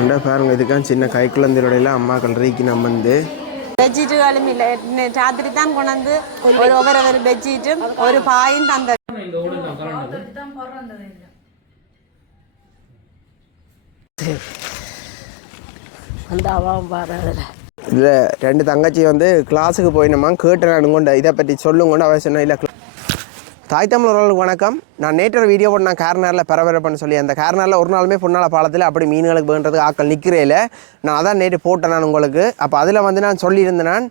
உண்டா பாருங்க இதுக்கான சின்ன கை குழந்தையோடையெல்லாம் அம்மாக்கள் ரீக்கி நம்ம வந்து பெட்ஷீட்டுகளும் இல்லை ராத்திரி தான் கொண்டாந்து ஒவ்வொரு பெட்ஷீட்டும் ஒரு பாயும் தந்த அந்த அவாவும் பாருங்க இதில் ரெண்டு தங்கச்சி வந்து கிளாஸுக்கு போயினோமா கேட்டேன் கொண்ட இதை பற்றி சொல்லுங்கொண்டு அவன் சொன்ன இல்லை தாய் தமிழ் உறவுகளுக்கு வணக்கம். நான் நேற்று வீடியோ போட்டு நான் கார்னரில் பரபரப்புன்னு சொல்லி அந்த கார்னரில் ஒரு நாளுமே பொன்னால பாலத்தில் அப்படி மீன்களுக்கு வேண்டதுக்கு ஆக்கள் நிற்கிறேல நான் அதான் நேற்று போட்டேன் நான் உங்களுக்கு. அப்போ அதில் வந்து நான் சொல்லியிருந்தேன் நான்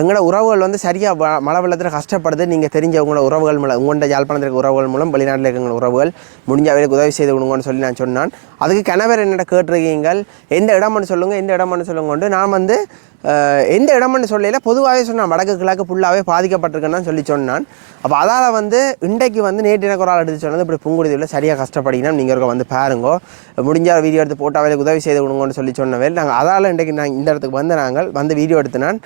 எங்களோட உறவுகள் வந்து சரியாக மழை வெள்ளத்தில் கஷ்டப்படுது. நீங்கள் தெரிஞ்ச உங்களோட உறவுகள் மூலம் உங்கள்கிட்ட யாழ்ப்பாணத்தில் இருக்க உறவுகள் மூலம் வெளிநாட்டில் இருக்கிற உறவுகள் முடிஞ்ச அவர்களுக்கு உதவி செய்து கொடுங்கன்னு சொல்லி நான் சொன்னான். அதுக்கு கணவர் என்னோட கேட்டிருக்கீங்கள் எந்த இடம்னு சொல்லுங்கள் எந்த இடம்னு சொல்லுங்கொண்டு நான் வந்து எந்த இடம்னு சொல்லல பொதுவாகவே சொன்னான் வடக்கு கிழக்கு ஃபுல்லாகவே பாதிக்கப்பட்டிருக்கேன்னு சொல்லி சொன்னான். அப்போ அதால் வந்து இன்றைக்கு வந்து நேற்று எனக்கு ஒரு ஆள் எடுத்து சொன்னது இப்படி புங்குடுதியில் சரியாக கஷ்டப்படினா நீங்கள் இருக்க வந்து பாருங்கோ முடிஞ்ச வீடியோ எடுத்து போட்டு அவளுக்கு உதவி செய்து கொடுங்கன்னு சொல்லி சொன்னவே நாங்கள் அதால் இன்றைக்கு நான் இந்த இடத்துக்கு வந்து நாங்கள் வந்து வீடியோ எடுத்து நான்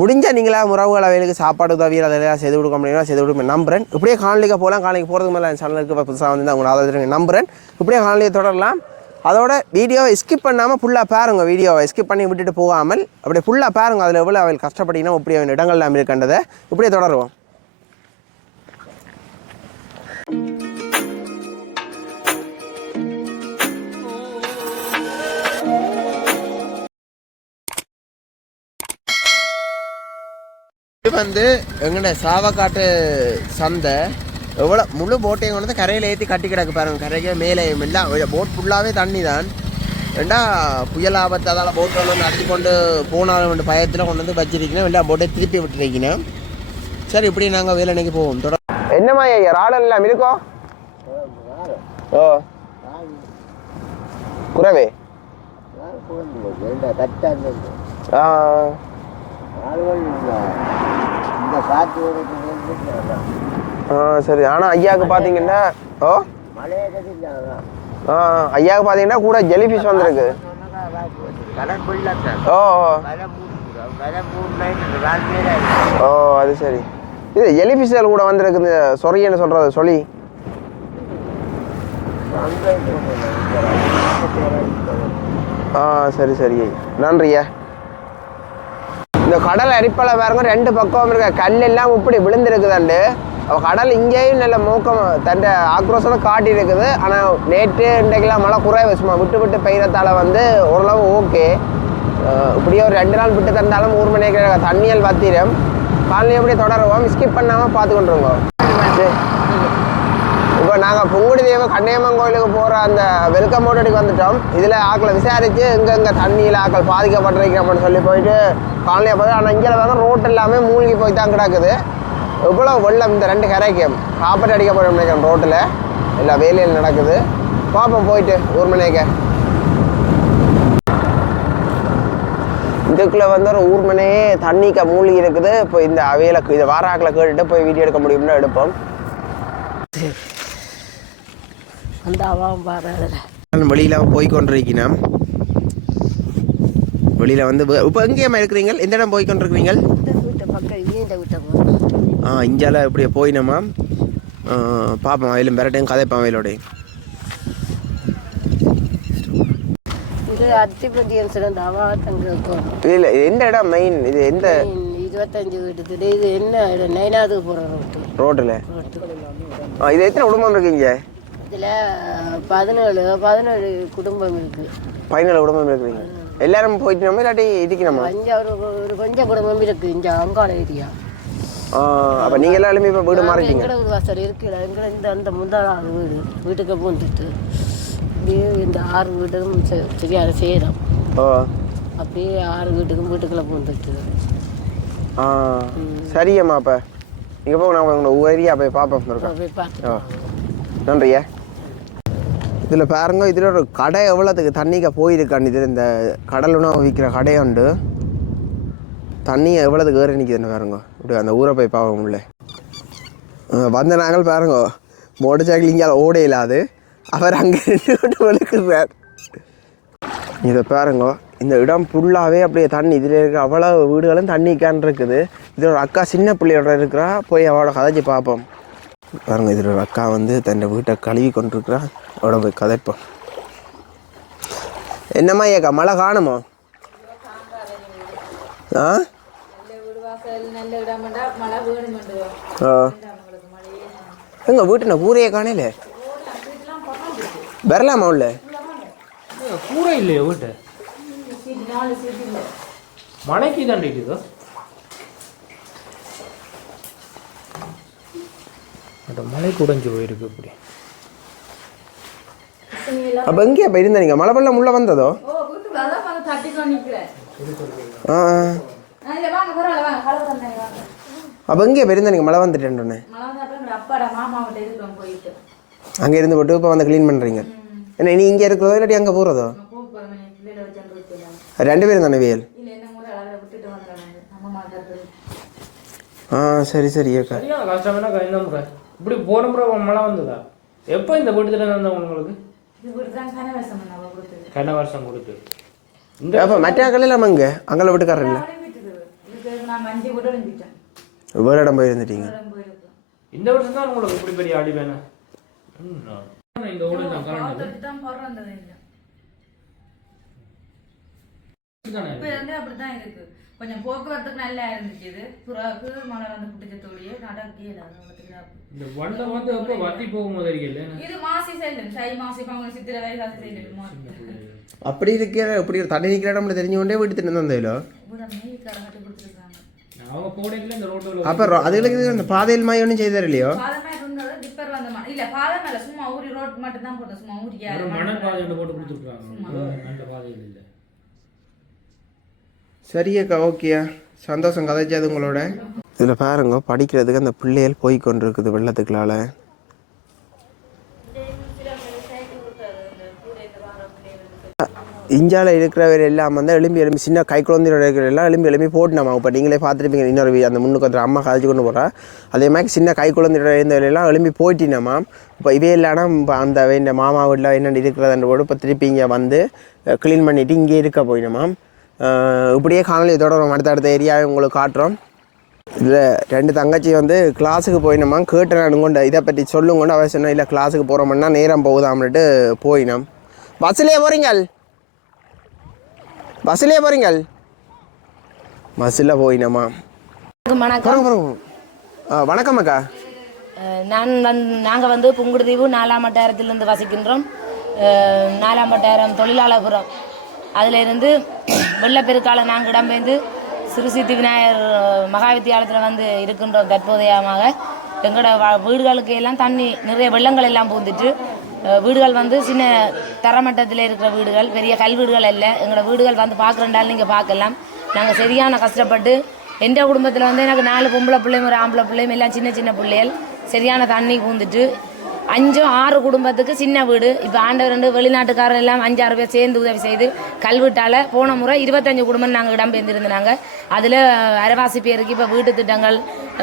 முடிஞ்சால் நீங்களா உறவுகள் அவைகளுக்கு சாப்பாடு உதவியில் அதெல்லாம் செய்து கொடுக்க முடியுமா செய்து கொடுக்க நம்புறேன். இப்படியே காணொலிக்கு போகலாம். காணொலிக்கு போகிறதுக்கு மேலே சேனலுக்கு இப்போ புதுசாக வந்து அவங்க ஆதரவு நம்புறேன். இப்படியே காணொலியை தொடரலாம். அதோட வீடியோவை ஸ்கிப் பண்ணாமல் ஃபுல்லாக பாருங்க. வீடியோவை ஸ்கிப் பண்ணி விட்டுட்டு போகாமல் அப்படியே ஃபுல்லாக பாருங்க. அதில் எவ்வளோ அவள் கஷ்டப்பட்டீங்கன்னா இப்படி அவன் இடங்கள்லாம் இருக்கின்றதை இப்படியே தொடருவோம். இது வந்து எங்கட சாவக்காட்டு சந்தை எவ்வளோ முழு போட்டையும் கொண்டு வந்து கரையில் ஏற்றி கட்டி கிடக்கு பாருங்க. கரைக்கு மேலே எல்லாம் போட் ஃபுல்லாகவே தண்ணி தான். ரெண்டா புயல் ஆபத்து அதால் போட்டு வந்து அடிச்சு கொண்டு போனாலும் வந்து பயத்தில் கொண்டு வந்து வச்சிருக்கணும். எல்லா போட்டை திருப்பி விட்டுருக்கணும். சரி இப்படி நாங்கள் வேலைக்கு போவோம். என்னம்மா ஐயா ஆள் எல்லாம் இருக்கோ? ஓ குறவே சரி. ஆனால் ஐயாவுக்கு பார்த்தீங்கன்னா ஓ ஐயாவுக்கு பார்த்தீங்கன்னா கூட ஜெலிஃபிஷ் வந்திருக்கு. ஓ ஓ அது சரி. இது ஜெலிஃபிஷ் கூட வந்திருக்கு. இந்த சொரியன்னு சொல்கிறது சொல்லி சரி சரி நன்றியா. இந்த கடல் அரிப்பலை பாருங்க ரெண்டு பக்கம் இருக்க கல் எல்லாம் இப்படி விழுந்துருக்குதாண்டு. கடல் இங்கேயும் நல்ல மூக்கம் தண்டை ஆக்ரோஷமாக காட்டி இருக்குது. ஆனால் நேற்று இன்றைக்கெல்லாம் மழை குறைவு சும்மா விட்டு விட்டு பெய்யறதால வந்து ஓரளவு ஓகே. இப்படியே ஒரு 2 நாள் விட்டு தந்தாலும் 3 மணிக்கு தண்ணியல் பத்திரம் காலையில் எப்படி தொடருவோம். ஸ்கிப் பண்ணாமல் பார்த்து கொண்டுருங்க. இப்போ நாங்கள் புங்குடி தேவ கண்ணையம்மன் கோயிலுக்கு போகிற அந்த வெல்கம் மோட்டடிக்கு வந்துட்டோம். இதில் ஆக்களை விசாரித்து எங்கெங்கே தண்ணியில் ஆக்கள் பாதிக்கப்பட்டிருக்கிறோம்னு சொல்லி போயிட்டு காலையில் பார்த்து. ஆனால் இங்கே வந்து ரோட் எல்லாமே மூழ்கி போய் தான் கிடக்குது. எவ்வளோ வெள்ளம் இந்த 2 கரைக்கும் காப்பட்டு அடிக்க போகிறோம் நினைக்கிறேன். ரோட்டில் எல்லா வேலையில் நடக்குது. பார்ப்போம் போயிட்டு 1 மணிக்கு. இதுக்குள்ளே வந்து ஒரு 1 மணியே தண்ணிக்க மூழ்கி இருக்குது. இப்போ இந்த அவையில் இதை வாராக்கில் கேட்டுட்டு போய் வீடியோ எடுக்க முடியும்னா எடுப்போம். அந்த அவாவும் பாருங்க வெளியில் போய் கொண்டிருக்கணும். வெளியில் வந்து இப்போ எங்கேயம்மா இருக்கிறீங்க? எந்த இடம் போய் கொண்டிருக்கிறீங்க? இஞ்சால இப்படியே போயினம்மா பார்ப்போம். வயலும் பெரட்டையும் கதைப்போம் வயலோடைய. இல்லை எந்த இடம் மெயின்? இது எந்த 25 வீட்டு இது என்ன நைனாவது போகிற ரோட்டில்? இது எத்தனை குடும்பம் இருக்குங்க? இதில் 17 குடும்பம் இருக்குது. 17 குடும்பம் இருக்குறீங்க. எல்லாரும் போயிட்டு நம்ம இல்லாட்டி இருக்கணுமா? ஒரு கொஞ்சம் குடும்பம் இருக்குது இங்கே அங்காள ஏரியா. அப்போ நீங்கள் எல்லாருமே இப்போ வீடு மாறிட்டீங்க? எங்கட வாசல் இருக்குல்ல எங்களை இந்த அந்த முந்தாள் வீட்டுக்கு பூந்துட்டு அப்படியே இந்த 6 வீட்டுக்கும் சரியான சேரும். அப்படியே 6 வீட்டுக்குள்ளே பூந்துட்டு. சரியம்மா. அப்போ நீங்கள் போக நாங்கள் உங்கள் ஏரியா போய் பார்ப்போம். நன்றியா. இதில் பாருங்க இதில் ஒரு கடை எவ்வளோத்துக்கு தண்ணிக்கு போயிருக்கான்னு. இதில் இந்த கடல் உணவு விற்கிற கடை உண்டு. தண்ணி எவ்வளோத்துக்கு ஏறி நிற்கிதுன்னு பாருங்க. இப்படி அந்த ஊரை போய் பார்க்க முடியல. வந்த நாங்கள் பாருங்க மோட்டர் சைக்கிள் இங்கே ஓட இல்லாது அவர் அங்கே நின்று விழுக்கிறார். இதை பாருங்க இந்த இடம் ஃபுல்லாகவே அப்படியே தண்ணி. இதில் இருக்கிற அவ்வளோ வீடுகளும் தண்ணிக்கான் இருக்குது. இதில் ஒரு அக்கா சின்ன பிள்ளையோட இருக்கிறா. போய் அவளோட கதைச்சி பார்ப்போம். பாருங்க இதில் ஒரு அக்கா வந்து தன் வீட்டை கழுவி கொண்டிருக்கிறா. அவட போய் கதைப்போம். என்னம்மா ஏக்கா மழை காணுமோ? ஆ எங்க வீட்டு நான் கூரையே காணல. வரலாமா உள்ள? கூரை இல்லையா வீட்டு? மழைக்கு தாண்டிட்டு மழை குடைஞ்சு போயிருக்கு இப்படி. அப்போ எங்கேயா இப்போ இருந்தீங்க? மழை வெள்ளம் உள்ள வந்ததோ? ஆ அப்போ எங்கேயா இருந்தீங்க? மழை வந்துட்டேன்னு அங்கே இருந்து போட்டு இப்போ வந்து க்ளீன் பண்ணுறீங்க. என்ன நீ இங்கே இருக்கிறதோ இல்லாட்டி அங்கே போகிறதோ? 2 பேரும் தானே வேல்? ஆ சரி சரி ஏக்கா. கஷ்டம்னா இப்படி போன முறை மழை வந்ததா? எப்போ இந்த வீட்டுல இருந்தா உங்களுக்கு? கன வருஷம் கொடுத்து இந்த அப்போ மற்ற கல்லில் அங்கே அங்கே வீட்டுக்காரர் இல்லை வேறு இடம் போயிருந்துட்டீங்க. இந்த வருஷம் தான் உங்களுக்கு இப்படி பெரிய அடி வேணும். இந்த ஊடு நான் காரணம் அப்படித்தான் இருக்கு. கொஞ்சம் போக்குவரத்துக்கு நல்லா இருந்துச்சு. இது புறாவுக்கு மழை வந்து பிடிச்ச தோழியே நடக்கே இந்த வண்டம் வந்து எப்போ வட்டி போகும்போது இருக்கல. இது மாசி செல்லும். தை மாசி பங்குனி சித்திரை வைகாசி செல்லும். அப்படி இருக்கிற இப்படி ஒரு தண்ணி நிற்கிற இடம்ல தெரிஞ்சு கொண்டே வீட்டு தின்னு வந்ததிலோ அவங்க போடையில இந்த ரோட்டில் அப்புறம் அதுகளுக்கு அந்த பாதையில் மாதிரி ஒன்றும் செய்தார் இல்லையோ? சும்மா ஊரி ரோட் மட்டும் தான் போட்டோம். சும்மா ஊரி மணல் பாதை போட்டு கொடுத்துருக்காங்க. நல்ல பாதையில் இல்லை. சரியக்கா ஓகேயா சந்தோஷம் கதைச்சது உங்களோட. இதில் பாருங்க படிக்கிறதுக்கு அந்த பிள்ளைகள் போய் கொண்டு இருக்குது வெள்ளத்துக்குள்ளால. இஞ்சால இருக்கிறவர் எல்லாம் வந்து எலும்பி சின்ன கை குழந்தையோட இருக்கிற எல்லாம் எலும்பி போட்டுனாமா. இப்போ நீங்களே பார்த்துருப்பீங்க இன்னொரு அந்த முன்னுக்கு வந்து அம்மா கதைச்சு கொண்டு போகிறா. அதே மாதிரி சின்ன கை குழந்தையோட இருந்தவரெல்லாம் எலும்பி போயிட்டினாமா. இப்போ இவே இல்லைனா இப்போ அந்த இந்த மாமா வீட்டில் என்னென்ன இருக்கிறதுன்ற போது இப்போ திருப்பி இங்கே வந்து க்ளீன் பண்ணிவிட்டு இங்கே இருக்க போயினோமாம். இப்படியே காணொலி தொடரும். அடுத்த ஏரியாவை உங்களுக்கு காட்டுறோம். இதில் 2 தங்கச்சி வந்து கிளாஸுக்கு போயினோமா. கேட்டு நான் கொண்டு இதை பற்றி சொல்லுங்கொண்டு அவள் சொன்னால் இல்லை கிளாஸுக்கு போகிறோம்னா நேரம் போகுதாம்னுட்டு போயினோம். பஸ்ஸிலே போகிறீங்கள்? பஸ்ஸிலே போகிறீங்கள்? பஸ்ஸில் போயினோமா. வணக்கம். வணக்கம் அக்கா. நாங்கள் வந்து புங்குடுதீவு 4ஆம் வட்டாரத்திலிருந்து வசிக்கின்றோம். 4ஆம் வட்டாரம் தொழிலாளபுரம். அதிலிருந்து வெள்ளப்பெருக்கால நாங்கள் இடம்பெயர்ந்து சிறுசித்தி விநாயகர் மகா வித்தியாலயத்தில் வந்து இருக்கின்றோம். தற்போதையமாக எங்களோட வீடுகளுக்கு எல்லாம் தண்ணி நிறைய வெள்ளங்கள் எல்லாம் பூந்துட்டு வீடுகள் வந்து சின்ன தரமட்டத்தில் இருக்கிற வீடுகள், பெரிய கல் வீடுகள் இல்லை. எங்களோட வீடுகள் வந்து பார்க்குறண்டாலும் நீங்கள் பார்க்கலாம். நாங்கள் சரியான கஷ்டப்பட்டு எந்த குடும்பத்தில் வந்து எனக்கு 4 பொம்பளை பிள்ளைங்க ஒரு ஆம்பளை பிள்ளைங்க எல்லாம் சின்ன சின்ன பிள்ளைகள் சரியான தண்ணி பூந்துட்டு 5-6 குடும்பத்துக்கு சின்ன வீடு. இப்போ ஆண்டவர் 2 வெளிநாட்டுக்காரர் எல்லாம் 5-6 பேர் சேர்ந்து உதவி செய்து கல்வீட்டால் போன முறை 25 குடும்பம் நாங்கள் இடம்பெயர்ந்திருந்தாங்க. அதில் அரைவாசி பேருக்கு இப்போ வீட்டு திட்டங்கள்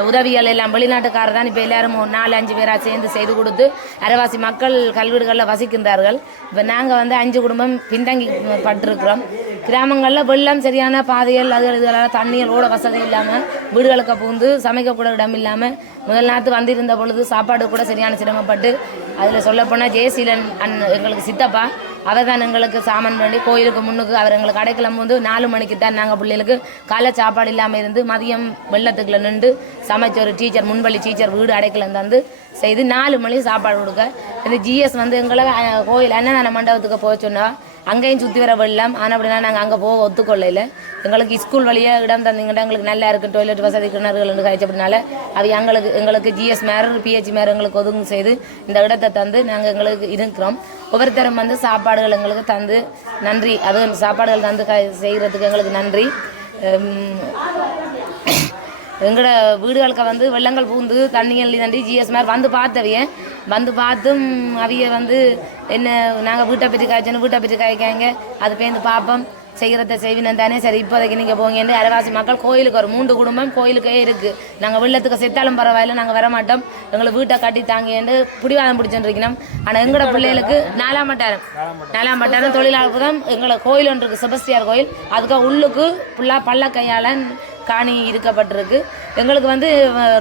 உதவிகள் எல்லாம் வெளிநாட்டுக்காரர் தான் இப்போ எல்லாரும் 4-5 பேராக சேர்ந்து செய்து கொடுத்து அரைவாசி மக்கள் கல்வீடுகளில் வசிக்கின்றார்கள். இப்போ நாங்கள் வந்து 5 குடும்பம் பின்தங்கி பட்டிருக்கிறோம். கிராமங்களில் வெள்ளம் சரியான பாதைகள் அது இதெல்லாம் தண்ணிகள் ஓட வசதி இல்லாமல் வீடுகளுக்கு புகுந்து சமைக்கக்கூட இடம் இல்லாமல் முதல் நாத்து வந்திருந்த பொழுது சாப்பாடு கூட சரியான சிரமப்பட்டு அதில் சொல்லப்போனால் ஜெயசீலன் எங்களுக்கு சித்தப்பா அவர் தான் எங்களுக்கு சாமான் வேண்டி கோயிலுக்கு முன்னுக்கு அவர் எங்களுக்கு அடைக்கலம் வந்து 4 மணிக்கு தான் நாங்கள் பிள்ளைகளுக்கு காலை சாப்பாடு இல்லாமல் இருந்து மதியம் வெள்ளத்துக்குள்ள நின்று சமைச்ச ஒரு டீச்சர் முன்பள்ளி டீச்சர் வீடு அடைக்கலம் தந்து செய்து 4 மணி சாப்பாடு கொடுக்க. இந்த ஜிஎஸ் வந்து எங்களை கோயில் அன்னதான மண்டபத்துக்கு போக சொன்னால் அங்கேயும் சுற்றி வர வெள்ளம். ஆனால் அப்படின்னா நாங்கள் அங்கே போக ஒத்துக்கொள்ளையில் எங்களுக்கு ஸ்கூல் வழியாக இடம் தந்தீங்கன்னா எங்களுக்கு நல்லா இருக்குது டாய்லெட் வசதி கிணறுகள் கழிச்ச அப்படினால அது எங்களுக்கு ஜிஎஸ் மேர் பிஹெச் மேர் எங்களுக்கு ஒதுங்கு செய்து இந்த இடத்தை தந்து நாங்கள் எங்களுக்கு இருக்கிறோம். ஒவ்வொருத்தரும் வந்து சாப்பாடுகள் எங்களுக்கு தந்து நன்றி. அது சாப்பாடுகள் தந்து செய்கிறதுக்கு எங்களுக்கு நன்றி. எங்களோட வீடுகளுக்கு வந்து வெள்ளங்கள் பூந்து தண்ணிகள் தண்டி ஜிஎஸ் மாதிரி வந்து பார்த்தவைய வந்து பார்த்தும் அவைய வந்து என்ன நாங்கள் வீட்டை பற்றி காய்ச்சணும் வீட்டை பற்றி காய்க்காங்க அது பேருந்து பார்ப்போம் செய்கிறத செய்வினம் தானே. சரி இப்போதைக்கு நீங்கள் போங்கன்னு அரைவாசி மக்கள் கோயிலுக்கு ஒரு 3 குடும்பம் கோயிலுக்கே இருக்குது. நாங்கள் வெள்ளத்துக்கு செத்தாலும் பரவாயில்ல நாங்கள் வரமாட்டோம் எங்களை வீட்டை கட்டி தாங்கன்னு பிடிவாதம் பிடிச்சுருக்கணும். ஆனால் எங்களோட பிள்ளைகளுக்கு 4ஆம் வட்டாரம் தொழிலாளர் தான் எங்களை கோயில் ஒன்று இருக்குது செபஸ்டியார் கோயில். அதுக்கு உள்ளுக்கு ஃபுல்லாக பள்ளக்கையால் காணி இருக்கப்பட்டிருக்கு. எங்களுக்கு வந்து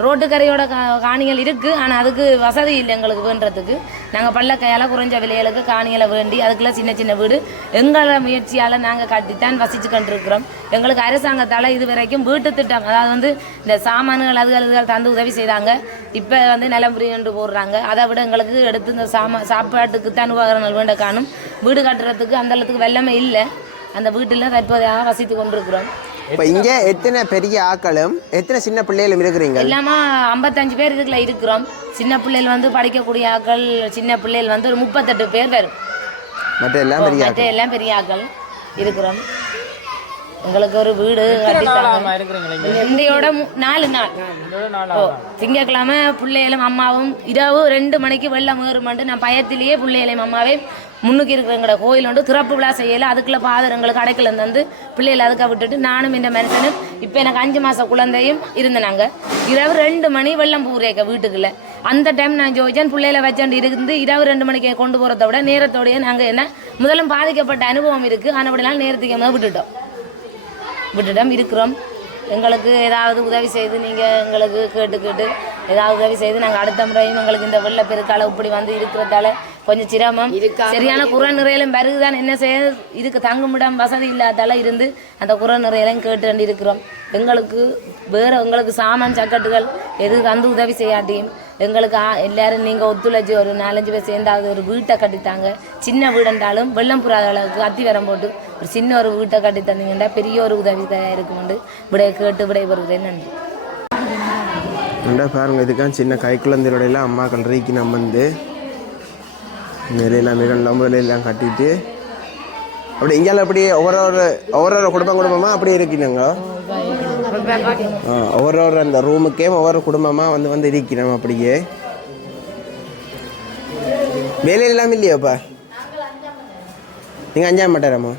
ரோட்டுக்கரையோட காணிகள் இருக்குது, ஆனால் அதுக்கு வசதி இல்லை எங்களுக்கு வேண்டுறதுக்கு. நாங்கள் பள்ளக்கையால் குறைஞ்ச விலைகளுக்கு காணிகளை வேண்டி அதுக்குள்ள சின்ன சின்ன வீடு எங்களை முயற்சியால் நாங்கள் கட்டித்தான் வசித்து கொண்டிருக்கிறோம். எங்களுக்கு அரசாங்கத்தால் இது வரைக்கும் வீட்டு திட்டம், அதாவது வந்து இந்த சாமான்கள் அதுகள் தந்து உதவி செய்தாங்க. இப்போ வந்து நிலம்புரி என்று போடுறாங்க. அதை விட எங்களுக்கு எடுத்து இந்த சாப்பாட்டுக்கு தான் உபகரணங்கள் வேண்ட காணும். வீடு கட்டுறதுக்கு அந்த அளவுக்கு வெள்ளமே இல்லை. அந்த வீட்டில் தற்போதையாக வசித்து கொண்டிருக்கிறோம். இப்போ இங்கே எத்தனை பெரிய ஆக்களும் எத்தனை சின்ன பிள்ளைகளும் இருக்கிறீங்க? எல்லாமே 55 பேர் இதுக்குள்ள இருக்கிறோம். சின்ன பிள்ளைகள் வந்து படிக்கக்கூடிய ஆக்கள், சின்ன பிள்ளைகள் வந்து ஒரு 38 பேர் வரும். மற்ற எல்லாம் பெரிய ஆக்கள் இருக்கிறோம். எங்களுக்கு ஒரு வீடு கட்டித்தாங்க. இந்தியோட 4 நாள். திங்கக்கிழமை பிள்ளைகளும் அம்மாவும் இரவு 2 மணிக்கு வெள்ளம் ஏறுமாண்டு நான் பயத்திலேயே பிள்ளைகளையும் அம்மாவே முன்னுக்கு இருக்கிற கோயில் வந்து திறப்பு விழா செய்யலை. அதுக்குள்ளே பாதர் எங்களுக்கு அடைக்கல வந்து பிள்ளைகளை அதுக்காக விட்டுட்டு நானும் இந்த மனுஷனும் இப்போ எனக்கு 5 மாத குழந்தையும் இருந்தேனாங்க. இரவு 2 மணி வெள்ளம் பூரேக்க வீட்டுக்குள்ள. அந்த டைம் நான் ஜோதிச்சேன் பிள்ளைகளை வச்சாண்டு இருந்து இரவு 2 மணிக்கு கொண்டு போகிறத விட நேரத்தோடையே நாங்கள் என்ன முதலும் பாதிக்கப்பட்ட அனுபவம் இருக்குது. ஆனப்படினாலும் நேரத்துக்கு விட்டுட்டோம் இருக்கிறோம். எங்களுக்கு ஏதாவது உதவி செய்து நீங்கள் எங்களுக்கு கேட்டு ஏதாவது உதவி செய்து நாங்கள் அடுத்த முறையும் எங்களுக்கு இந்த வெள்ளப்பெருக்கால இப்படி வந்து இருக்கிறதால கொஞ்சம் சிரமம். சரியான குறை நிறையிலும் பிறகுதான் என்ன செய்ய இதுக்கு தங்குமிடம் வசதி இல்லாதால இருந்து அந்த குறை நிறையிலையும் கேட்டு இருக்கிறோம். எங்களுக்கு சாமான் சக்கட்டுகள் எது தந்து உதவி செய்யாட்டியும் எங்களுக்கு எல்லாரும் நீங்கள் ஒத்துழைச்சி ஒரு 4-5 பேர் சேர்ந்தாவது ஒரு வீட்டை கட்டித்தாங்க. சின்ன வீடுன்றாலும் வெள்ளம் புறாத அளவுக்கு அத்தி வரம் போட்டு ஒரு சின்ன ஒரு வீட்டை கட்டி தந்தீங்கன்னா பெரிய ஒரு உதவி இருக்குமெண்டு விடைபெறுகிறேன். நன்றி. பாருங்க, இதுக்கான சின்ன கைக்குழந்தையோடையெல்லாம் அம்மாக்கள் ரீக்கி நம்ம வந்து நிறைய நம்பரெல்லாம் கட்டிட்டு அப்படி இங்கேயால் அப்படி ஒவ்வொரு குடும்பமாக அப்படி இருக்கீங்க. ஒவ்வொரு அந்த ரூமுக்கே ஒவ்வொரு குடும்பமாக வந்து இருக்கிறோம். அப்படியே வேலையில் இல்லாமல் இல்லையாப்பா? நீங்கள் 5ஆம் பட்டாராமா?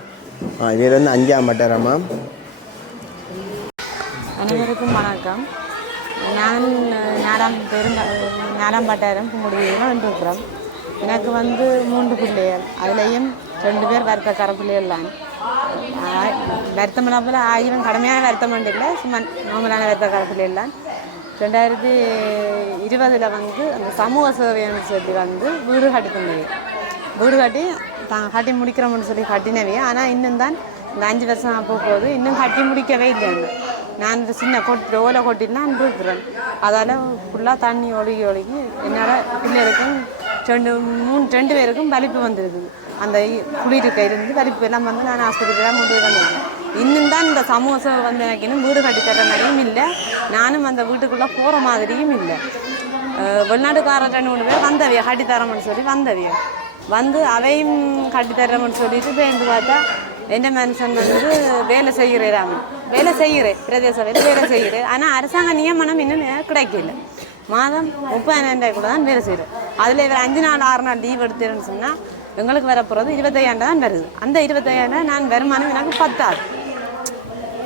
இதில் வந்து 5ஆம் பட்டாராமா? அனைவருக்கும் வணக்கம். நான் 4ஆம் பட்டாரம் முடிவுகள் வந்துருக்கிறோம். எனக்கு வந்து 3 பிள்ளைகள், அதுலேயும் 2 பேர் வருத்தக்கார பிள்ளைகள் தான். வருத்தமில்லாமல் ஆகியும் கடமையான வருத்தம் இல்லை, சும்மா நார்மலான வருத்தக்கார பிள்ளைகள் தான். 2020 வந்து அந்த சமூக சேவைன்னு சொல்லி வந்து வீடு கட்டி தந்தது. வீடு கட்டி முடிக்கிறோம்னு சொல்லி கட்டினவே. ஆனால் இன்னும் தான் இந்த 5 வருஷம் போகும்போது இன்னும் கட்டி முடிக்கவே இல்லைன்னு. நான் சின்ன ஓலை கொட்டிலாம் இருக்கிறேன். அதால் ஃபுல்லாக தண்ணி ஒழுகி என்னால் பிள்ளைகளுக்கும் 2 பேருக்கும் வலிப்பு வந்துருக்குது. அந்த குளிர்க்க இருந்து வலிப்பு எல்லாம் வந்து நான் ஆஸ்பத்திரிலாம் கொண்டு வந்திருக்கேன். இன்னும் தான் இந்த சமூக சேவை வந்து எனக்கு இன்னும் வீடு கட்டித்தர மாதிரியும் இல்லை, நானும் அந்த வீட்டுக்குள்ளே போகிற மாதிரியும் இல்லை. வெளிநாட்டுக்காரர் 2-3 பேர் வந்தவிய கட்டித்தரம்னு சொல்லி வந்தவிய வந்து அவையும் கட்டித்தரம்னு சொல்லிட்டு பேருந்து பார்த்தா எந்த மனுஷன் வந்து வேலை செய்கிறேன் பிரதேச வேலை செய்கிறேன். ஆனால் அரசாங்க நியமனம் இன்னும் கிடைக்கல. மாதம் 30,000 கூட தான் வேலை செய்கிறேன். அதில் இவர் 5 நாள் 6 நாள் லீவ் எடுத்துருன்னு சொன்னால் எங்களுக்கு வரப்போகிறது 25,000 தான் வருது. அந்த 25,000 நான் வருமானம் எனக்கு பத்தாது.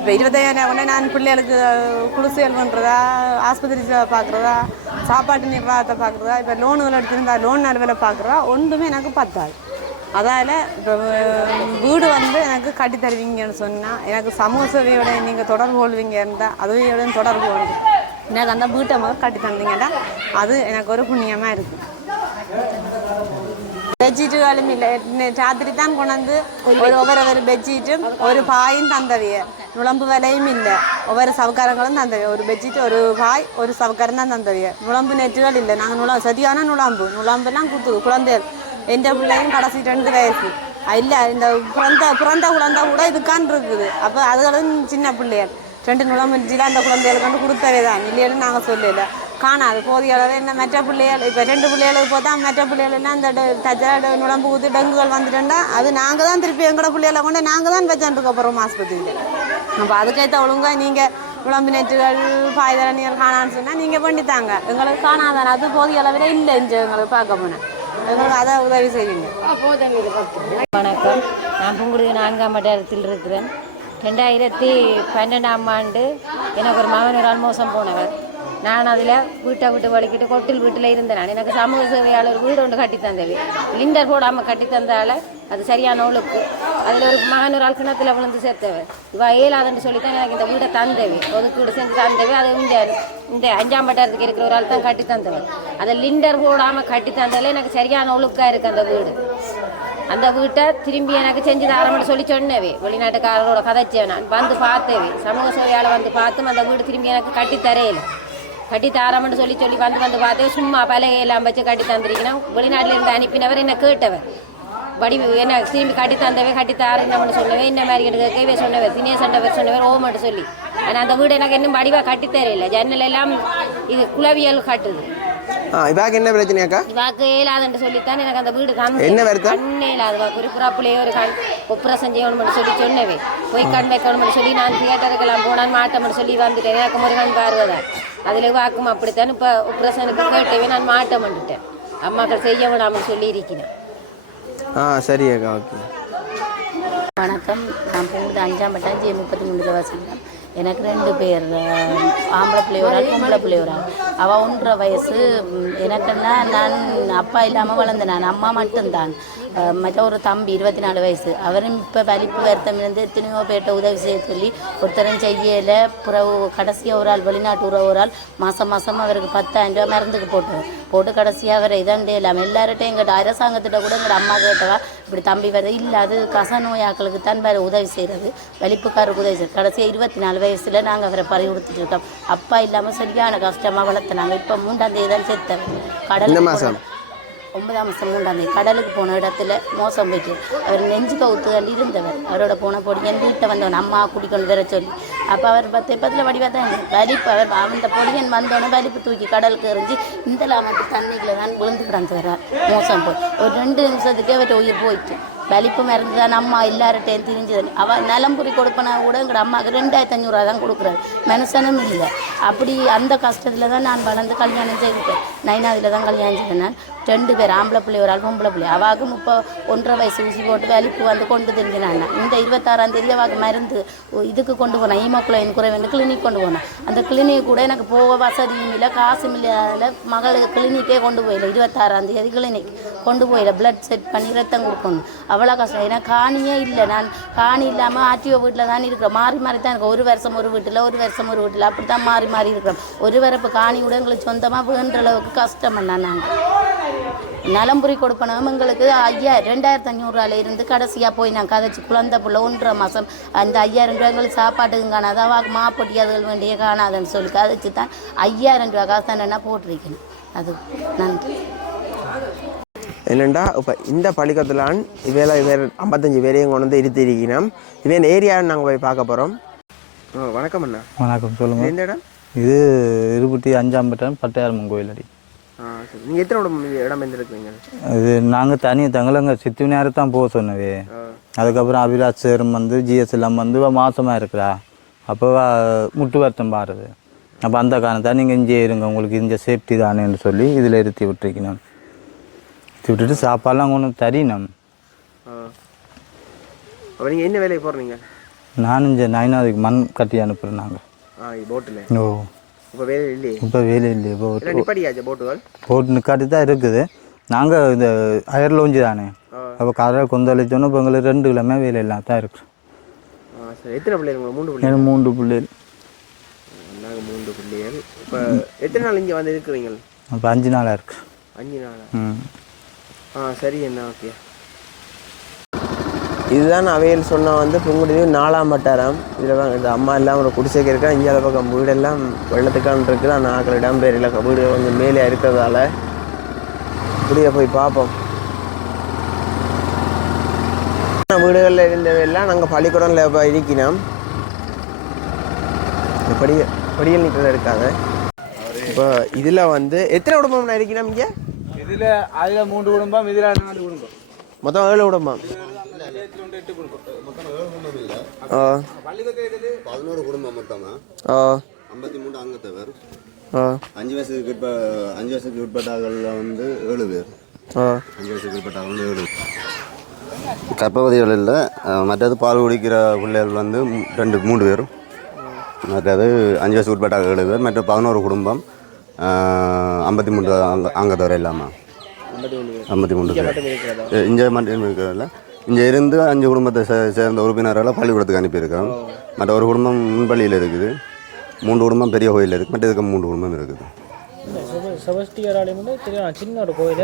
இப்போ 25,000 உடனே நான் பிள்ளைகளுக்கு குடிசைகள் பண்ணுறதா, ஆஸ்பத்திரி பார்க்குறதா, சாப்பாட்டு நிர்வாகத்தை பார்க்குறதா, இப்போ லோனுகள் எடுத்துருந்தா லோன் நடுவில் பார்க்குறதா, ஒன்றுமே எனக்கு பத்தாது. அதால் இப்போ வீடு வந்து எனக்கு கட்டி தருவீங்கன்னு சொன்னால் எனக்கு சமூக சேவையோட நீங்கள் தொடர்பு கொள்வீங்க இருந்தால் அதுவையோட தொடர்பு கொள்ளுங்க. எனக்கு அந்த வீட்டை முதல் கட்டி தந்தீங்கன்னா அது எனக்கு ஒரு புண்ணியமாக இருக்குது. பெட்ஷீட்டுகளும் இல்லை, ராத்திரி தான் கொண்டாந்து ஒவ்வொரு பெட்ஷீட்டும் ஒரு பாயும் தந்தவிய, நுழம்பு விலையும் இல்லை, ஒவ்வொரு சவுக்காரங்களும் தந்தவிய. ஒரு பெட்ஷீட் ஒரு பாய் ஒரு சவுக்காரம் தான் தந்தவிய. நுழம்பு நெட்டுகள் இல்லை. நாங்கள் சரியான நுழம்புலாம் கொடுத்துருவோம். குழந்தைகள் எந்த பிள்ளையும் கடைசி 2 வயசு இல்லை, இந்த பிறந்த குழந்தை கூட இதுக்கான் இருக்குது. அப்போ அதுகளும் சின்ன பிள்ளைகள் 2 நுழம்புல அந்த குழந்தைகளுக்கு வந்து கொடுத்தவே தான் இல்லைன்னு நாங்கள் சொல்லலை. காணாது போதிய அளவு. என்ன மற்ற பிள்ளைகள் இப்போ 2 பிள்ளைகளுக்கு பார்த்தா மற்ற பிள்ளைகளெல்லாம் இந்த தஜா நுழம்பு ஊற்றி டெங்குகள் வந்துட்டோம்னா அது நாங்கள் தான் திருப்பி எங்களோட பிள்ளைகளை கொண்டு நாங்கள் தான் வச்சான்ட்டு அப்புறம் ஆஸ்பத்திரியில். அப்போ அதுக்கேற்ற ஒழுங்காக நீங்கள் நுழம்பு நெட்டுகள் பாய்தரணிகள் காணான்னு சொன்னால் நீங்கள் பண்ணித்தாங்க. எங்களுக்கு காணாதான் அது போதிய அளவில் இல்லை. எங்களுக்கு பார்க்க போனேன் எங்களுக்கு அதை உதவி செய்யுங்க. வணக்கம். நான் புங்குடுதி 4ஆம் பட்டாரத்தில் இருக்கிறேன். 2012ஆம் ஆண்டு எனக்கு ஒரு மகன் ஒரு ஆள் மோசம் போனவர். நான் அதில் வீட்டை விட்டு வலிக்கிட்டு கொட்டில் வீட்டில் இருந்தேன். நான் எனக்கு சமூக சேவையாளர் வீடு ஒன்று கட்டி தந்தது. லிண்டர் போடாமல் கட்டி தந்தால அது சரியான ஒழுக்கு. அதில் ஒரு மகன் ஒரு ஆள் கிணத்துல விழுந்து சேர்த்தவை. இவள் ஏலாதுன்னு சொல்லி தான் எனக்கு இந்த வீட்டை தந்தவை, ஒதுக்கீடு செஞ்சு தந்தவை. அது இந்த 5ஆம் வட்டாரத்துக்கு இருக்கிற ஒரு ஆள் தான் கட்டி தந்தவன். அதை லிண்டர் போடாமல் கட்டி தந்தாலே எனக்கு சரியான ஒழுக்காக இருக்குது அந்த வீடு. அந்த வீட்டை திரும்பி எனக்கு செஞ்சு தரணும்னு சொல்லி சொன்னவே. வெளிநாட்டுக்காரரோட கதைச்சேன், நான் வந்து பார்த்தவே. சமூக சேவையால் வந்து பார்த்தும் அந்த வீடு திரும்பி எனக்கு கட்டி தரையில. கட்டி தாராமன்னு சொல்லி வந்து பார்த்தேன். சும்மா பலகையெல்லாம் வச்சு கட்டி தந்திருக்கணும். வெளிநாட்டில் இருந்து அனுப்பினவர் என்ன கேட்டவர், என்ன திரும்பி கட்டி தந்தவே கட்டி தாருன்னு சொன்னவே. இந்த மாதிரி கேட்கவே சொன்னவர், தினேசண்டவர் சொன்னவர் ஓமட்டு சொல்லி. ஆனால் அந்த வீடு எனக்கு இன்னும் வடிவாக கட்டி தரையில. ஜன்னல் எல்லாம் இது குளவியல் கட்டுது. இவாக்கு என்ன பிரச்சனையாக்கா? இவாக்கு ஏலாதுன்னு சொல்லித்தான் எனக்கு அந்த வீடு கண்ணே இல்லாது. ஒரு புறாப்புலையே ஒரு ஒப்ரேஷன் செய்யணும்னு சொல்லி சொன்னவே. போய் கண் வைக்கணும்னு சொல்லி நான் தியேட்டருக்கெல்லாம் போனான்னு மாட்டோம்னு சொல்லி வந்துட்டேன். எனக்கு முருகன் பார்வதா அதில் வாக்கும் அப்படித்தான். இப்போ ஒப்ரேஷனுக்கு கேட்டவே நான் மாட்ட வந்துட்டேன். அம்மாக்கள் செய்ய விடாமல் சொல்லி இருக்கிறேன். சரி அக்கா, ஓகே. வணக்கம். நான் போகுது 5ஆம் வட்டம் G33 வசிக்கிறேன். எனக்கு 2 பேர், ஆம்பளை பிள்ளை ஒரு ஆள், பொம்பளை பிள்ளை ஒரு ஆள். அவள் 1.5 வயசு. எனக்குன்னா நான் அப்பா இல்லாமல் வளர்ந்தேன். நான் அம்மா மட்டும்தான். மற்ற ஒரு தம்பி 24 வயசு. அவரும் இப்போ வலிப்பு வருத்தம் இருந்து எத்தனையோ பேர்ட்ட உதவி செய்ய சொல்லி ஒருத்தரும் செய்யலை. பிறகு கடைசியாக ஒரு ஆள் வெளிநாட்டு ஒரு ஆள் மாதம் அவருக்கு 10,000 ரூபா மருந்துக்கு போட்டு கடைசியாக அவரை இதாண்டே இல்லாமல் எல்லார்ட்டையும் எங்கிட்ட அரசாங்கத்திட்ட கூட எங்களோட அம்மா கேட்டவா இப்படி தம்பி வருது இல்லை, அது கசநோயாக்களுக்கு தான் வேறு உதவி செய்கிறது, வலிப்புக்காரருக்கு உதவி செய்கிறது. கடைசியாக 24 வயசில் நாங்கள் அவரை பறி கொடுத்துட்டு இருக்கோம். அப்பா இல்லாமல் சரியான கஷ்டமாக வளர்த்துனாங்க. இப்போ 3ஆம் தேதி தான் செத்தவர். கடல் மாதம் 9ஆம் மாதம் 3ஆம் தேதி கடலுக்கு போன இடத்துல மோசம் போயிட்டு அவர் நெஞ்சு கவுத்து கண்டு இருந்தவர். அவரோட போன பொடியன் வீட்டை வந்தவன் அம்மா குடிக்கொண்டு வர சொல்லி. அப்போ அவர் 10 எப்பத்தில் வடிவாக தான் வலிப்பு. அவர் அந்த பொடியன் வந்தோடனே வலிப்பு தூக்கி கடலுக்கு எறிஞ்சு இந்த லாமத்து தண்ணிக்குள்ள தான் விழுந்து கிடந்து வர்றார். மோசம் போய் ஒரு 2 நிமிஷத்துக்கே அவர்கிட்ட உயிர் போயிட்டு. வலிப்பு மருந்து தான் அம்மா எல்லார்ட்டையும் தெரிஞ்சது. அவள் நலம்புரி கொடுப்பனா கூட எங்களோட அம்மாவுக்கு 2500 ரூபா தான் கொடுக்குறாரு. மனுஷனும் இல்லை. அப்படி அந்த கஷ்டத்தில் தான் நான் வளர்ந்து கல்யாணம் செய்துட்டேன். 9ஆவதில் தான் கல்யாணம் செய்தேன். நான் 2 பேர், ஆம்பளை பிள்ளை ஒரு ஆள், பொம்பளை பிள்ளை. அவாவுக்கு 1.5 வயசு ஊசி போட்டு வலிப்பு வந்து கொண்டு தெரிஞ்சினான். இந்த 26ஆம் தேதி அவாவுக்கு மருந்து இதுக்கு கொண்டு போனேன், ஈமோக்குளையின் குறைவேண்டு கிளினிக் கொண்டு போனேன். அந்த கிளினிக் கூட எனக்கு போக வசதியும் இல்லை, காசும் இல்லாத மகளுக்கு கிளினிக்கே கொண்டு போயில. 26ஆம் தேதி கிளினிக் கொண்டு போயில. பிளட் செட் பண்ணி ரத்தம் கொடுக்கணும். அவ்வளோ கஷ்டம். ஏன்னா காணியே இல்லை. நான் காணி இல்லாமல் ஆர்டிஓ வீட்டில் தான் இருக்கிறேன். மாறி தான் இருக்கேன். ஒரு வருஷம் ஒரு வீட்டில், ஒரு வருஷம் ஒரு வீட்டில், அப்படி தான் மாறி இருக்கிறோம். ஒரு வரப்பு காணி கூட எங்களுக்கு சொந்தமாக வேண்ட அளவுக்கு கஷ்டம் பண்ணா. நாங்கள் நலம்புரி கொடுப்பனவும் எங்களுக்கு 2500 ரூபாயில இருந்து கடைசியாக போய் நான் கதைச்சி குழந்தை பிள்ளை 1.5 மாதம் அந்த 5000 ரூபா எங்களுக்கு சாப்பாட்டுக்கும் காணாது, அவாக்கு மாப்பொட்டி அதுகள் வேண்டிய காணாதுன்னு சொல்லி கதைச்சி தான் 5000 ரூபா காசு தான் என்ன போட்டிருக்கணும். அது நன்றி. என்னென்னா இப்போ இந்த பள்ளிக்கூடத்திலான் இவையில் 55 பேரையும் கொண்டு வந்து இருத்திருக்கணும். இவன் ஏரியான்னு நாங்கள் போய் பார்க்க போகிறோம். வணக்கம் அண்ணா. வணக்கம், சொல்லுங்கள். எந்த இடம் இது 25ஆம் வட்டம் பட்டையாரம்மன் கோயில் அடி. நீங்கள் எத்தனை இடம் வந்துருக்குறீங்க? இது நாங்கள் தனியாக தங்களங்க சித்து நேரம் தான் போக சொன்னவே. அதுக்கப்புறம் அபிராஜ் சேரும் வந்து ஜிஎஸ் எல்லாம் வந்து மாசமாக இருக்கிறா. அப்போ முட்டு வருத்தம் பாருது. அப்போ அந்த காரணத்தை நீங்கள் இங்கே இருங்க, உங்களுக்கு இந்த சேஃப்டி தானேன்னு சொல்லி இதில் இருத்தி விட்டுருக்கணும். விட்டுட்டு சாப்பாடெலாம் கொண்டு தரணும். அப்போ நீங்கள் என்ன வேலைக்கு போகிறீங்க? நான் இங்கே 9ஆவதுக்கு மண் கட்டி அனுப்புகிறேன் நாங்கள். போட்டில்? ஓ, இப்போ வேலை இல்லையே? இப்போ வேலை இல்லையே. இப்போ நிப்பாட்டியாச்சு போட்டுகள்? போட்டு நிற்காட்டி தான் இருக்குது. நாங்கள் இந்த அயர் லோஞ்சு தானே. அப்போ கடலை கொந்தளிச்சோன்னா இப்போ எங்களுக்கு 2 கிலோமே வேலை இல்லாம தான் இருக்கு. சரி, எத்தனை பிள்ளைகள்? 3 பிள்ளைகள். 3 பிள்ளைகள். நாங்கள் 3 பிள்ளைகள். இப்போ எத்தனை நாள் இங்கே வந்து இருக்கிறீங்க? இப்போ 5 நாளாக இருக்கு. 5 நாளா? சரி என்ன, ஓகே. இதுதான் அவையில் சொன்ன வந்து புங்குடுதீவு 4ஆம் வட்டாரம். இதில் தான் இந்த அம்மா எல்லாம் ஒரு குடிசைக்கு இருக்கா. இங்கே அதை பக்கம் வீடெல்லாம் வெள்ளத்துக்கான இருக்குது. ஆனால் ஆக்கள் இடம் பேர் இல்லை, வீடு கொஞ்சம் மேலே இருக்கிறதால இப்படியே போய் பார்ப்போம். வீடுகளில் இருந்தவையெல்லாம் நாங்கள் பள்ளிக்கூடம்ல இப்போ இருக்கணும். படியல் நிற்கிறது இருக்காங்க. இப்போ இதில் வந்து எத்தனை குடும்பம் இருக்கணும் இங்கே? இதில் அதில் 3 குடும்பம், இதில் 4 குடும்பம், மொத்தம் 7 குடும்பம். 11 குடும்பம் மொத்தமா. 53 அங்கத்தவர். 5 வயசுக்கு உட்பட்டார்கள் வந்து 7 பேர். 5 வயசுக்கு உட்பட்டார்கள் வந்து 7 பேர். கர்ப்பவதிகள் இல்லை. மற்றது பால் குடிக்கிற பிள்ளைகள் வந்து 3 பேரும். மற்றது 5 வயசுக்கு உட்பட்ட 7 பேர் மற்ற 11 குடும்பம் 53 அங்கத்தவரை இல்லாமல் 53 பேர் இங்கே மட்டும் இருக்கிறதில்ல. இங்கே இருந்து 5 குடும்பத்தை சேர்ந்த உறுப்பினர்களை பள்ளிக்கூடத்துக்கு அனுப்பியிருக்கிறோம். மற்ற ஒரு குடும்பம் முன்பள்ளியில் இருக்குது, 3 குடும்பம் பெரிய கோயிலில் இருக்குது, மற்ற இதுக்கு 3 குடும்பம் இருக்குது. சின்ன ஒரு கோயில்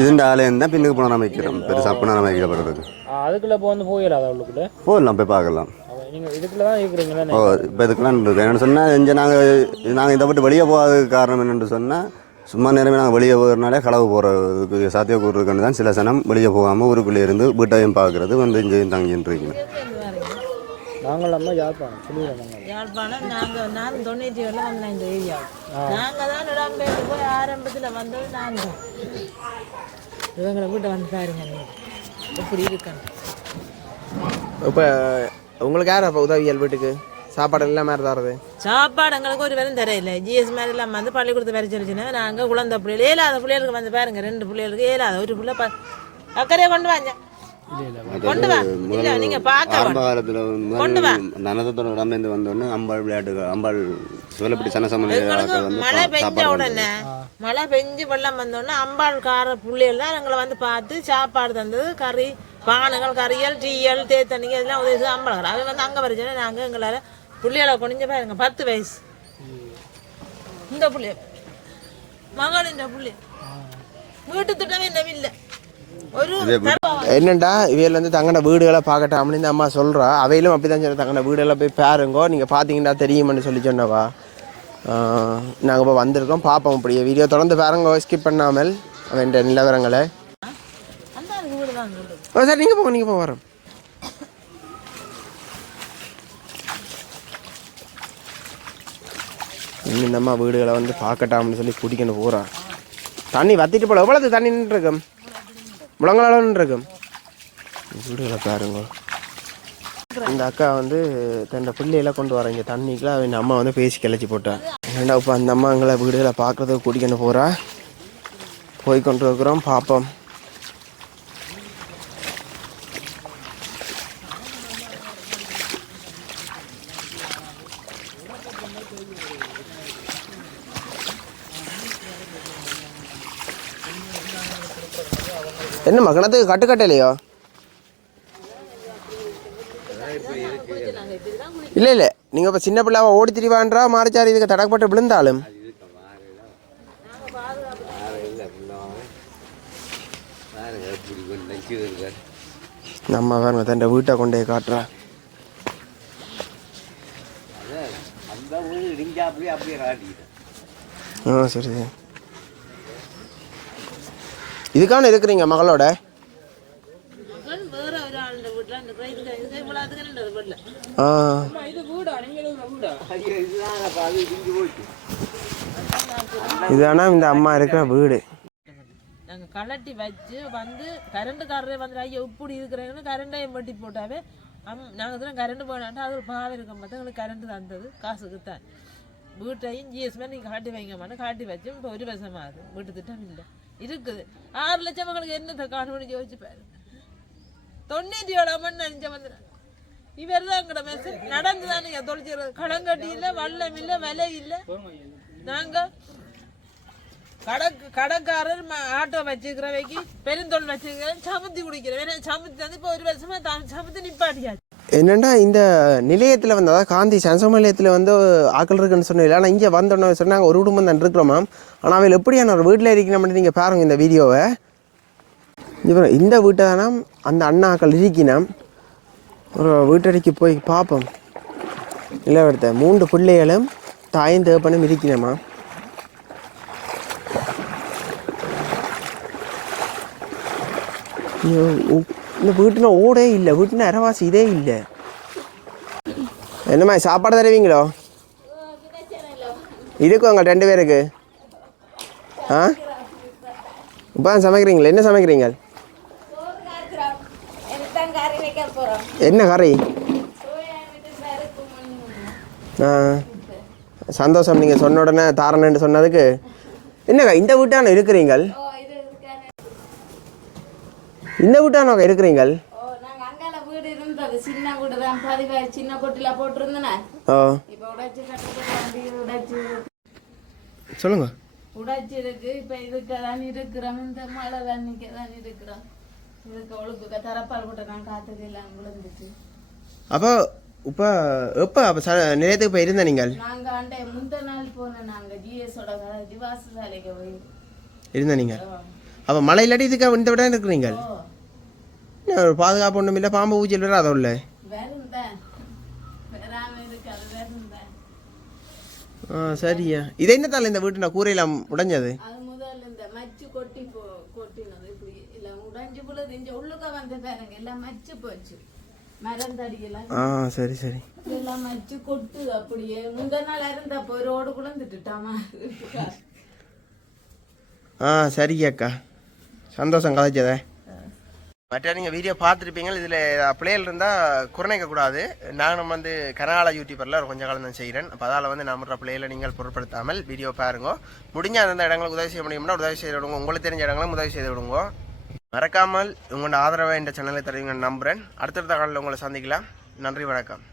இதுண்ட ஆலயம் தான் பின்னுக்கு புனரமைக்கிறோம், பெருசாக புனரமைக்கப்படுறது. அதுக்குள்ள இப்போ வந்து போயிடலாம், அவளுக்குள்ள போகலாம், போய் பார்க்கலாம். நீங்கள் இதுக்குள்ள தான் இருக்கிறீங்களா? இப்போ இதுக்கெல்லாம் இருக்குது. என்னென்னு சொன்னால் இங்கே நாங்கள் இதை விட்டு வெளியே போகாததுக்கு காரணம் என்னென்னு சொன்னால், சும்மா நேரமே நாங்கள் வெளியே போகிறனாலே களவு போகிறதுக்கு சாத்தியக்கூறு இருக்குன்னு தான் சில சனம் வெளியே போகாமல் ஊருக்குள்ளே இருந்து வீட்டையும் பார்க்குறது வந்து இங்கேயும் தங்கின்னு இருக்கீங்க. நாங்கள் நம்ம யாழ்ப்பாணம் யாழ்ப்பாணம் நான் 97 வந்தேன் இந்த ஏரியா. நாங்கள் தான் இடம்பெயர்ந்து போய் ஆரம்பத்தில் வந்தது நாங்கள். இவங்களை வீட்டை வந்து பாருங்க எப்படி இருக்காங்க. இப்போ உங்களுக்கு யார் அப்போ உதவியல் வீட்டுக்கு சாப்பாடு எல்லாம் மாதிரி தரது? சாப்பாடு எங்களுக்கு ஒரு வேலையும் தெரியல. ஜிஎஸ் மாதிரி எல்லாம் வந்து பள்ளிக்கூடத்து வேலை சொல்லிச்சுன்னா நாங்கள் குழந்தை பிள்ளைகள் ஏலாத பிள்ளைகளுக்கு வந்து பாருங்க, 2 பிள்ளைகளுக்கு ஏலாத, ஒரு பிள்ளை அக்கறையை கொண்டு வாங்க, கொண்டு வா. இல்லை நீங்கள் பார்க்க ஆரம்ப காலத்தில் கொண்டு வா. நனதத்தோட இடம்பெயர்ந்து வந்தோடனே அம்பாள் விளையாட்டு அம்பாள் சிவலப்படி சனசமணி மழை பெஞ்ச உடனே மழை பெஞ்சு வெள்ளம் வந்தோடனே அம்பாள் கார பிள்ளைகள் தான் எங்களை வந்து பார்த்து சாப்பாடு தந்தது. கறி பானைகள், கறியல், டீயல், தேத்தண்ணிங்க இதெல்லாம் உதவி அம்பாள். அவங்க வந்து அங்கே வரைச்சோன்னா நாங்கள் எங்களால் பிள்ளைகளை கொண்டு பாருங்க 10 வயசு இந்த பிள்ளை மகளின் பிள்ளை வீட்டு திட்டமே இந்த இல்லை ஒரு என்னண்டா இவையில் வந்து தங்கட வீடுகளை பார்க்கட்டும் அப்படின்னு இந்த அம்மா சொல்கிறா. அவையிலும் அப்படி தான் சொல்ல, தங்கட வீடெல்லாம் போய் பாருங்கோ, நீங்கள் பார்த்தீங்கன்னா தெரியுமென்னு சொல்லி சொன்னவா. நாங்கள் இப்போ வந்திருக்கோம், பார்ப்போம். இப்படியே வீடியோ தொடர்ந்து பாருங்க, ஸ்கிப் பண்ணாமல் அவன் நிலவரங்களை. ஓ சார், நீங்கள் போங்க வரோம். இந்த அம்மா வீடுகளை வந்து பார்க்கட்டாம்னு சொல்லி குடிக்கணும் போகிறா. தண்ணி வத்திட்டு போல எவ்வளவு தண்ணி நின்றுருக்கும், முழங்கால நின்றுருக்கும். வீடுகளை பாருங்க. இந்த அக்கா வந்து தன்னோட பிள்ளையெல்லாம் கொண்டு வர இங்கே தண்ணிக்கெலாம் அவன் அம்மா வந்து பேசி கிளச்சி போட்டான். ஏன்னா இப்போ அந்த அம்மா எங்களை வீடுகளை பார்க்குறதுக்கு குடிக்கணும் போகிறா. போய் கொண்டு இருக்கிறோம், பார்ப்போம். என்ன மகனத்துக்கு கட்டுக்கட்டலையோ? இல்லை நீங்கள் இப்போ சின்ன பிள்ளைவா ஓடி திரிவான்றா மாறிச்சாரி இதுக்கு தடக்கப்பட்டு விழுந்தாலும் நம்ம பாருங்க தன் வீட்டை கொண்டே காட்டுறா. சரி சரி. இதுக்கான இருக்கிறீங்க மகளோட? இதானா இந்த அம்மா இருக்கிற வீடு. நாங்கள் கலட்டி வச்சு வந்து கரண்ட்டுக்காரரே வந்து ஐயா இப்படி இருக்கிறேன்னு கரண்டையும் வெட்டி போட்டாவே நாங்கள் தான் கரண்ட் போனாட்டா அது ஒரு பாவை இருக்க மாட்டோம். எங்களுக்கு கரண்ட் தந்தது காசுக்கு தான். வீட்டையும் ஜிஎஸ்மே நீங்கள் காட்டி வைங்க மாட்டோம், காட்டி வச்சு இப்போ 1 வருஷமாக ஆகுது. வீட்டு திட்டம் இல்லை இருக்குது. 6 லட்சம் மக்களுக்கு என்னத்தை காணும்னு யோசிச்சு பாரு. 97 அம்மன் நினைச்ச வந்துடுறேன். இவர் தான் எங்கட மெசேஜ் நடந்து தானே தொழிற்சிறது. கடங்கட்டி இல்லை, வல்லம் இல்லை, விலை இல்லை. நாங்கள் கடைக்காரர் ஆட்டோ வச்சுக்கிறவைக்கு பெருந்தொழில் வச்சுக்கிறேன், சமுத்தி குடிக்கிறேன். சமுத்தி வந்து இப்போ 1 வருஷமா சமுத்தி நிப்பாட்டியாச்சு. என்னென்னா இந்த நிலையத்தில் வந்து அதாவது காந்தி சன்சம நிலையத்தில் வந்து ஆக்கள் இருக்குன்னு சொன்னீங்க. ஆனால் இங்கே வந்தோன்னு சொன்னாங்க ஒரு குடும்பம் தான் இருக்கிறோமா. ஆனால் அவள் எப்படியான ஒரு வீட்டில் இருக்கணும் நீங்கள் பாருங்கள் இந்த வீடியோவை. இந்த வீட்டை தானே அந்த அண்ணாக்கள் இருக்கணும். ஒரு வீட்டடிக்கு போய் பார்ப்போம். இல்லை எடுத்த 3 பிள்ளைகளும் தாயும் தேப்பனும் இருக்கணுமா. இந்த வீட்டுனா ஓடே இல்லை, வீட்டுனா இரவாசி இதே இல்லை. என்னம்மா சாப்பாடு தருவீங்களோ? இருக்குவாங்க 2 பேருக்கு. இப்போ சமைக்கிறீங்களா? என்ன சமைக்கிறீங்க? என்ன கறி? சந்தோஷம் நீங்கள் சொன்ன உடனே தாரணன்னு சொன்னதுக்கு. என்னக்கா இந்த வீட்டான இருக்கிறீங்கள்? இந்த வீட்டான இருக்கிறீங்கள்? இருந்தது சின்ன வீடு தான் பதிவாய் சின்ன கொட்டில போட்டிருந்தேனே ஓ இப்ப உடைச்சு கட்டப்பட்டு உடைச்சு சொல்லுங்க உடைச்சு இருக்கு இப்ப இதுக்கு தான் இருக்கிறோம் இந்த மழை தண்ணிக்கு தான் இருக்கிறோம் இதுக்கு ஒழுக்கு தரப்பால் கூட நான் காத்தது எல்லாம் விழுந்துச்சு அப்போ இப்போ எப்போ அப்போ நிலையத்துக்கு போய் இருந்த நீங்கள் நாங்க அண்டே முந்த நாள் போனோம் நாங்க ஜிஎஸோட ஜிவாசு சாலைக்கு போய் இருந்த நீங்கள் அப்போ மழை இல்லாட்டி இதுக்கு இந்த விட இருக்கிறீங்க ஒரு பாதுகாப்பு ஒன்றும் இல்லை பாம்பு ஊஞ்சல் வேறு அதை உள்ள வேறுந்தேன் வேறாம இருக்காது வேறுந்தேன் சரியா இது என்னத்தால இந்த வீட்டு நான் கூரையெல்லாம் உடைஞ்சது அது முதல்ல இந்த மச்சு கொட்டினது இப்படி இல்ல உடைஞ்சு பொழுது இங்க உள்ளுக்க வந்த பாருங்க எல்லாம் மச்சு போச்சு மரந்தடியெல்லாம் சரி சரி எல்லாம் மச்சு கொட்டு அப்படியே முந்த நாள் இருந்தப்போ ரோடு குழந்துட்டுட்டாமா சரி அக்கா சந்தோஷம் கதைச்சதே மற்ற நீங்கள் வீடியோ பார்த்துருப்பீங்க இதில் பிள்ளைகள் இருந்தால் குறைக்கக்கூடாது நானும் வந்து கனகால யூடியூபரில் கொஞ்சம் காலம் தான் செய்கிறேன் அப்போ அதால் வந்து நம்மளோட பிள்ளைகளை நீங்கள் பொருட்படுத்தாமல் வீடியோ பாருங்க முடிஞ்ச அந்தந்த இடங்களுக்கு உதவி செய்ய முடியும்னா உதவி செய்து விடுங்க உங்களுக்கு தெரிஞ்ச இடங்களும் உதவி செய்து விடுங்க மறக்காமல் உங்களோட ஆதரவை இந்த சேனலை தருவீங்கன்னு நம்புகிறேன் அடுத்தடுத்த காலையில் உங்களை சந்திக்கலாம் நன்றி வணக்கம்